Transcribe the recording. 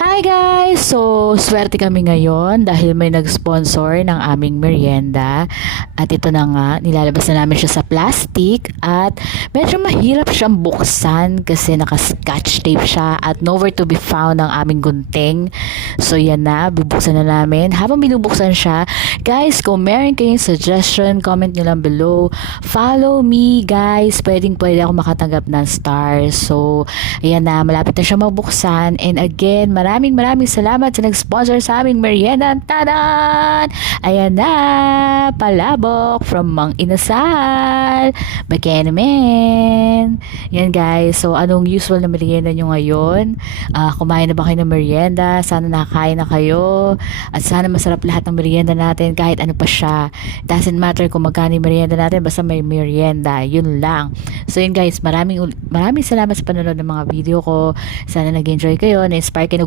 Hi guys! So, swerte kami ngayon dahil may nag-sponsor ng aming merienda. At ito na nga, nilalabas na namin siya sa plastic at medyo mahirap siyang buksan kasi naka-scotch tape siya at nowhere to be found ang aming gunting. So, yan na, bubuksan na namin. Habang binubuksan siya, guys, kung meron kayong suggestion, comment nyo lang below. Follow me, guys. Pwede ako makatanggap ng stars. So, ayan na, malapit na siya mabuksan. And again, maraming salamat sa nag-sponsor sa aming merienda. Tadan! Ayan na, palabok from Mang Inasal. Bakenamen. Yan guys, so anong usual na merienda nyo ngayon? Kumain na ba kayo ng merienda? Sana nakakain na kayo. At sana masarap lahat ng merienda natin kahit ano pa siya. Doesn't matter kung magkano yung merienda natin, basta may merienda. Yun lang. So yun guys, maraming salamat sa panonood ng mga video ko. Sana nag-enjoy kayo, na-inspire kayo,